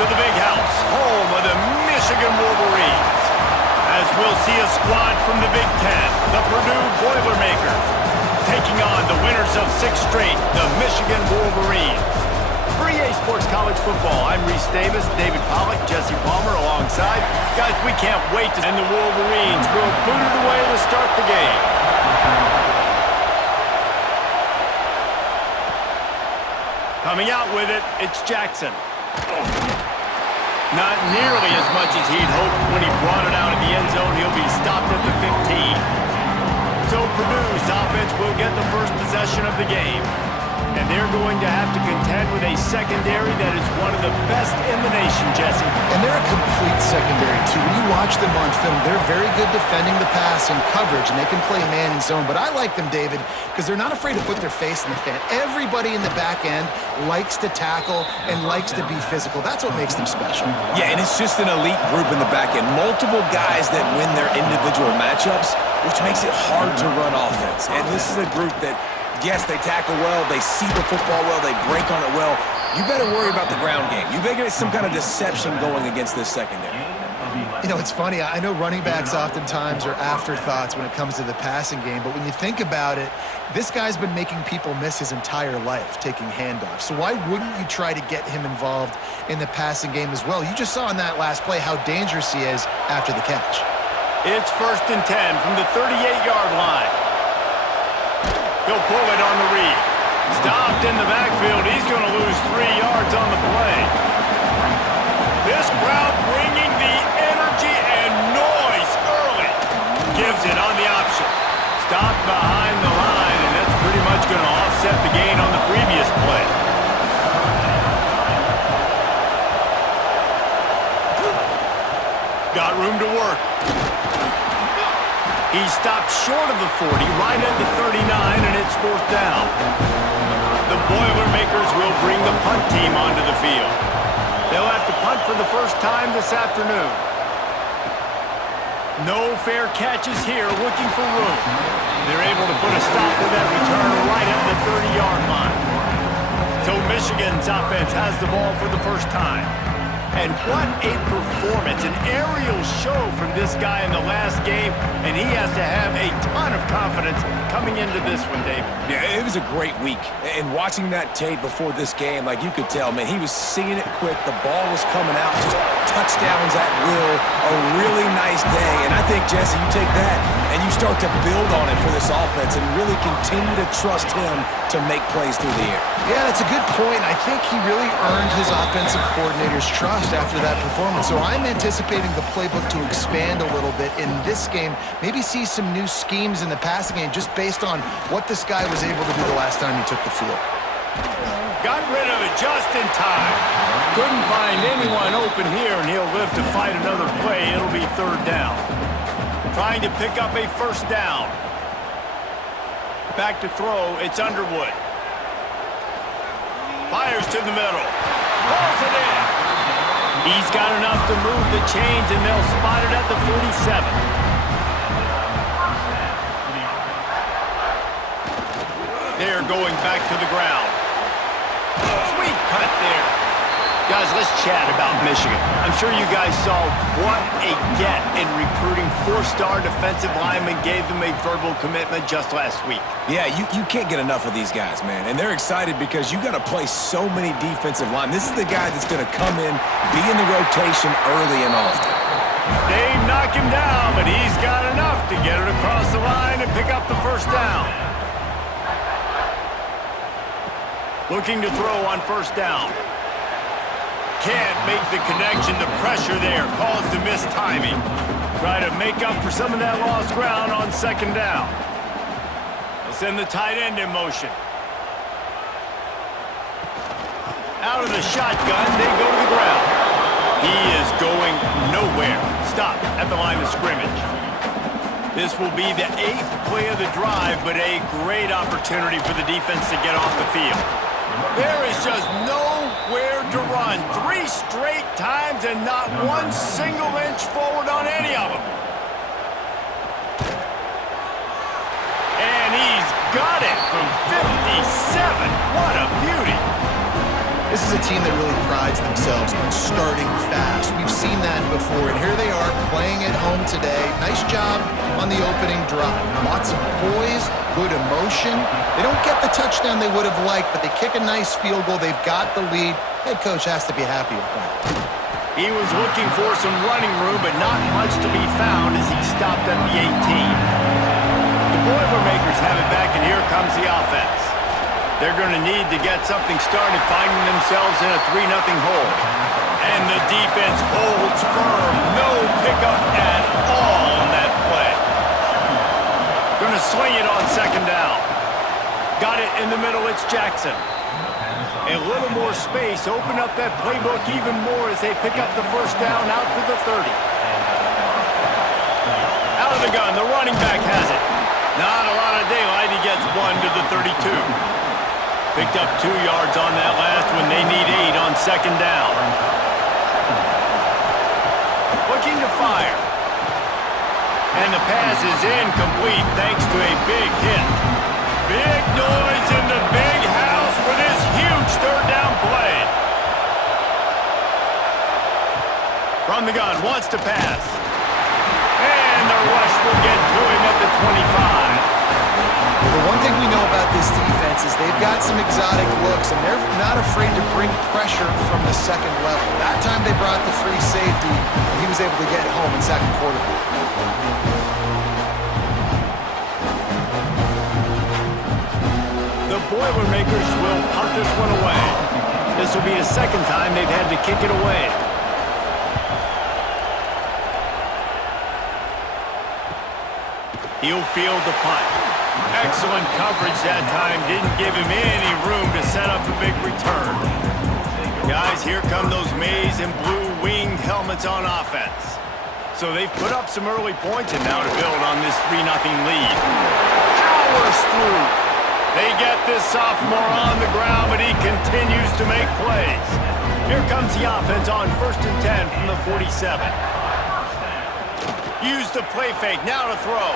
to the big house, home of the Michigan Wolverines. As we'll see a squad from the Big Ten, the Purdue Boilermakers, taking on the winners of 6 straight, the Michigan Wolverines. For EA Sports College Football, I'm Reese Davis, David Pollack, Jesse Palmer alongside. Guys, we can't wait to end the Wolverines. Will boot it away to start the game. Coming out with it, it's Jackson. Not nearly as much as he'd hoped when he brought it out of the end zone. He'll be stopped at the 15. So Purdue's offense will get the first possession of the game. And they're going to have to contend with a secondary that is one of the best in the nation, Jesse. And they're a complete secondary, too. When you watch them on film, they're very good defending the pass and coverage, and they can play man and zone. But I like them, David, because they're not afraid to put their face in the fan. Everybody in the back end likes to tackle and likes to be physical. That's what makes them special. Yeah, and it's just an elite group in the back end. Multiple guys that win their individual matchups, which makes it hard to run offense. And this is a group that, yes, they tackle well, they see the football well, they break on it well. You better worry about the ground game. You better get some kind of deception going against this secondary. You know, it's funny. I know running backs oftentimes are afterthoughts when it comes to the passing game, but when you think about it, this guy's been making people miss his entire life taking handoffs. So why wouldn't you try to get him involved in the passing game as well? You just saw in that last play how dangerous he is after the catch. It's 1st and 10 from the 38-yard line. He'll pull it on the read. Stopped in the backfield. He's going to lose 3 yards on the play. This crowd bringing the energy and noise early. Gives it on the option. Stopped behind the line, and that's pretty much going to offset the gain on the previous play. Got room to work. He stopped short of the 40, right at the 39, and it's 4th down. The Boilermakers will bring the punt team onto the field. They'll have to punt for the first time this afternoon. No fair catches here, looking for room. They're able to put a stop to that return right at the 30-yard line. So Michigan's offense has the ball for the first time. And what a performance, an aerial show from this guy in the last game, and he has to have a ton of confidence coming into this one, David. Yeah, it was a great week. And watching that tape before this game, like you could tell, man, he was seeing it quick. The ball was coming out, just touchdowns at will. A really nice day. And I think, Jesse, you take that and you start to build on it for this offense and really continue to trust him to make plays through the air. Yeah, that's a good point. I think he really earned his offensive coordinator's trust after that performance. So I'm anticipating the playbook to expand a little bit in this game, maybe see some new schemes in the passing game just based on what this guy was able to do the last time he took the field. Got rid of it just in time. Couldn't find anyone open here, and he'll live to fight another play. It'll be 3rd down. Trying to pick up a 1st down. Back to throw, it's Underwood. Fires to the middle. Pulls it in. He's got enough to move the chains, and they'll spot it at the 47. They're going back to the ground. Sweet cut there. Guys, let's chat about Michigan. I'm sure you guys saw what a get in recruiting 4-star defensive linemen gave them a verbal commitment just last week. Yeah, you can't get enough of these guys, man. And they're excited because you got to play so many defensive linemen. This is the guy that's going to come in, be in the rotation early and often. They knock him down, but he's got enough to get it across the line and pick up the 1st down. Looking to throw on 1st down. Can't make the connection. The pressure there caused the mistiming. Try to make up for some of that lost ground on 2nd down. They'll send the tight end in motion. Out of the shotgun, they go to the ground. He is going nowhere. Stop at the line of scrimmage. This will be the 8th play of the drive, but a great opportunity for the defense to get off the field. There is just nowhere to run. 3 straight times and not one single inch forward on any of them. And he's got it from 57. What a beauty. This is a team that really prides themselves on starting fast. We've seen that before, and here they are playing at home today. Nice job on the opening drive. Lots of poise, good emotion. They don't get the touchdown they would have liked, but they kick a nice field goal. They've got the lead. Head coach has to be happy with that. He was looking for some running room, but not much to be found as he stopped at the 18. The Boilermakers have it back, and here comes the offense. They're going to need to get something started, finding themselves in a 3-0 hole. And the defense holds firm. No pickup at all on that play. Going to swing it on second down. Got it in the middle. It's Jackson. A little more space. Open up that playbook even more as they pick up the first down out to the 30. Out of the gun. The running back has it. Not a lot of daylight. He gets 1 to the 32. Picked up 2 yards on that last when they need 8 on second down. Looking to fire. And the pass is incomplete thanks to a big hit. Big noise in the big house for this huge third down play. From the gun, wants to pass. And the rush will get to him at the 25. The one thing we know about this defense is they've got some exotic looks, and they're not afraid to bring pressure from the second level. That time they brought the free safety, and he was able to get home and sack the quarterback. The Boilermakers will punt this one away. This will be the second time they've had to kick it away. He'll field the punt. Excellent coverage that time. Didn't give him any room to set up a big return. Guys, here come those maize and blue winged helmets on offense. So they've put up some early points and now to build on this 3-0 lead. Powers through. They get this sophomore on the ground, but he continues to make plays. Here comes the offense on 1st and 10 from the 47. Use the play fake. Now to throw.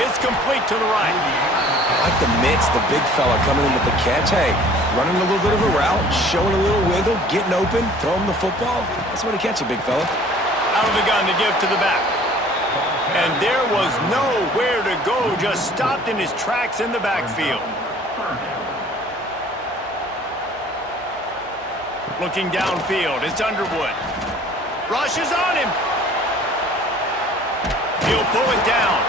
It's complete to the right. I like the mitts, the big fella coming in with the catch. Hey, running a little bit of a route, showing a little wiggle, getting open, throwing the football. That's the way to catch it, big fella. Out of the gun to give to the back. And there was nowhere to go, just stopped in his tracks in the backfield. Looking downfield, it's Underwood. Rush is on him. He'll pull it down.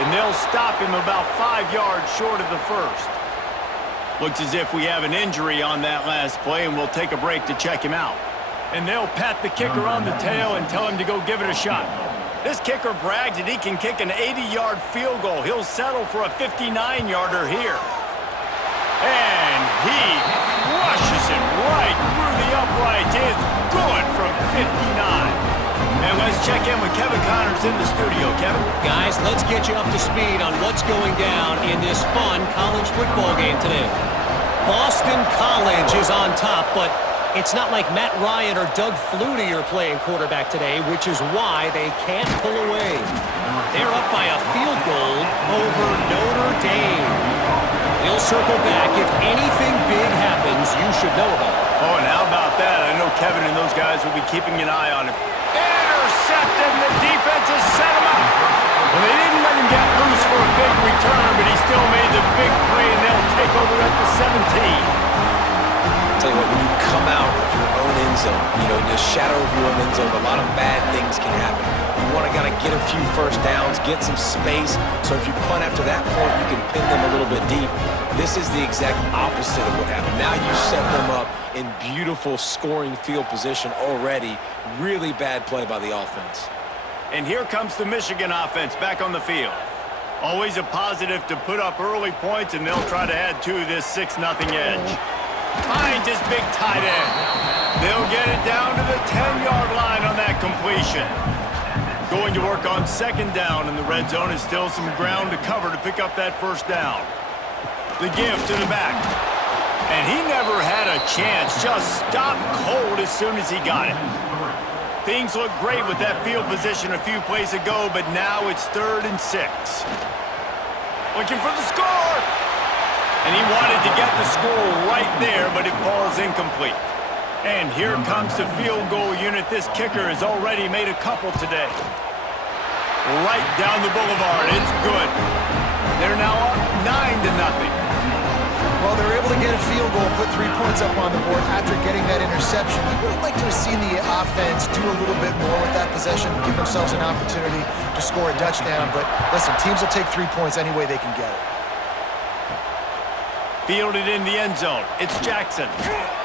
And they'll stop him about 5 yards short of the first. Looks as if we have an injury on that last play, and we'll take a break to check him out. And they'll pat the kicker on the tail and tell him to go give it a shot. This kicker brags that he can kick an 80-yard field goal. He'll settle for a 59-yarder here. And he crushes it right through the uprights. It's good from 59. And let's check in with Kevin Connors in the studio. Kevin? Guys, let's get you up to speed on what's going down in this fun college football game today. Boston College is on top, but it's not like Matt Ryan or Doug Flutie are playing quarterback today, which is why they can't pull away. They're up by a field goal over Notre Dame. They'll circle back. If anything big happens, you should know about it. Oh, and how about that? I know Kevin and those guys will be keeping an eye on him. Intercepted, and the defense has set him up. Well, they didn't let him get loose for a big return, but he still made the big play, and they'll take over at the 17. Tell you what, when you come out of your own end zone, you know, in the shadow of your own end zone, a lot of bad things can happen. You want to kind of get a few first downs, get some space, so if you punt after that point, you can pin them a little bit deep. This is the exact opposite of what happened. Now you set them up in beautiful scoring field position already. Really bad play by the offense. And here comes the Michigan offense back on the field. Always a positive to put up early points, and they'll try to add to this 6-0 edge. Finds his big tight end. They'll get it down to the 10-yard line on that completion. Going to work on second down, and the red zone is still some ground to cover to pick up that first down. The give to the back. And he never had a chance. Just stopped cold as soon as he got it. Things look great with that field position a few plays ago, but now it's 3rd and 6. Looking for the score. And he wanted to get the score right there, but it falls incomplete. And here comes the field goal unit. This kicker has already made a couple today. Right down the boulevard. It's good. They're now up 9-0. Well, they're able to get a field goal, put 3 points up on the board after getting that interception. You would like to have seen the offense do a little bit more with that possession, give themselves an opportunity to score a touchdown. But listen, teams will take 3 points any way they can get it. Fielded in the end zone. It's Jackson.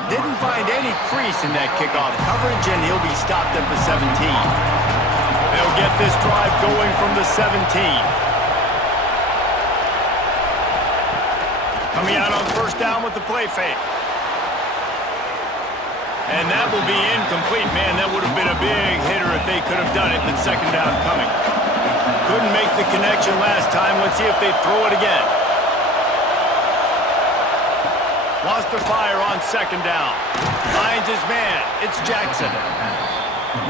Didn't find any crease in that kickoff coverage, and he'll be stopped at the 17. They'll get this drive going from the 17. Coming out on first down with the play fake. And that will be incomplete. Man, that would have been a big hitter if they could have done it, but second down coming. Couldn't make the connection last time. Let's see if they throw it again. Lost the fire on second down. Finds his man. It's Jackson.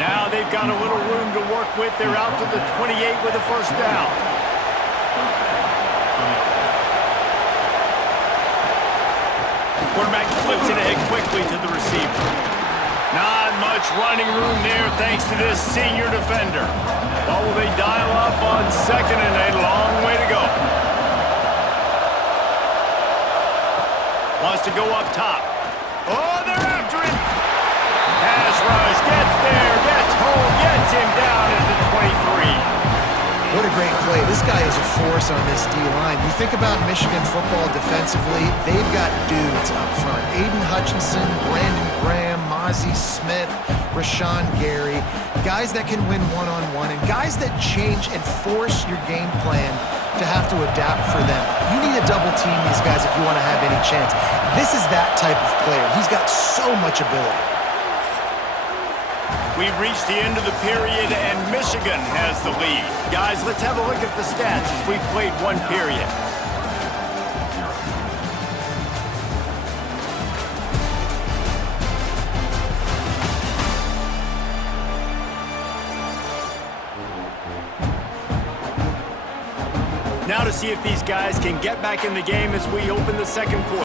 Now they've got a little room to work with. They're out to the 28 with a first down. Quarterback flips it ahead quickly to the receiver. Not much running room there thanks to this senior defender. Well, will they dial up on second and a long way to go? Wants to go up top. Oh, they're after him. Pass rush, gets there, gets home, gets him down at the 23. What a great play. This guy is a force on this D-line. You think about Michigan football defensively, they've got dudes up front. Aiden Hutchinson, Brandon Graham, Mozzie Smith, Rashawn Gary. Guys that can win one-on-one and guys that change and force your game plan to have to adapt for them. You need to double team these guys if you want to have any chance. This is that type of player. He's got so much ability. We've reached the end of the period, and Michigan has the lead. Guys, let's have a look at the stats as we've played one period. Now to see if these guys can get back in the game as we open the second quarter.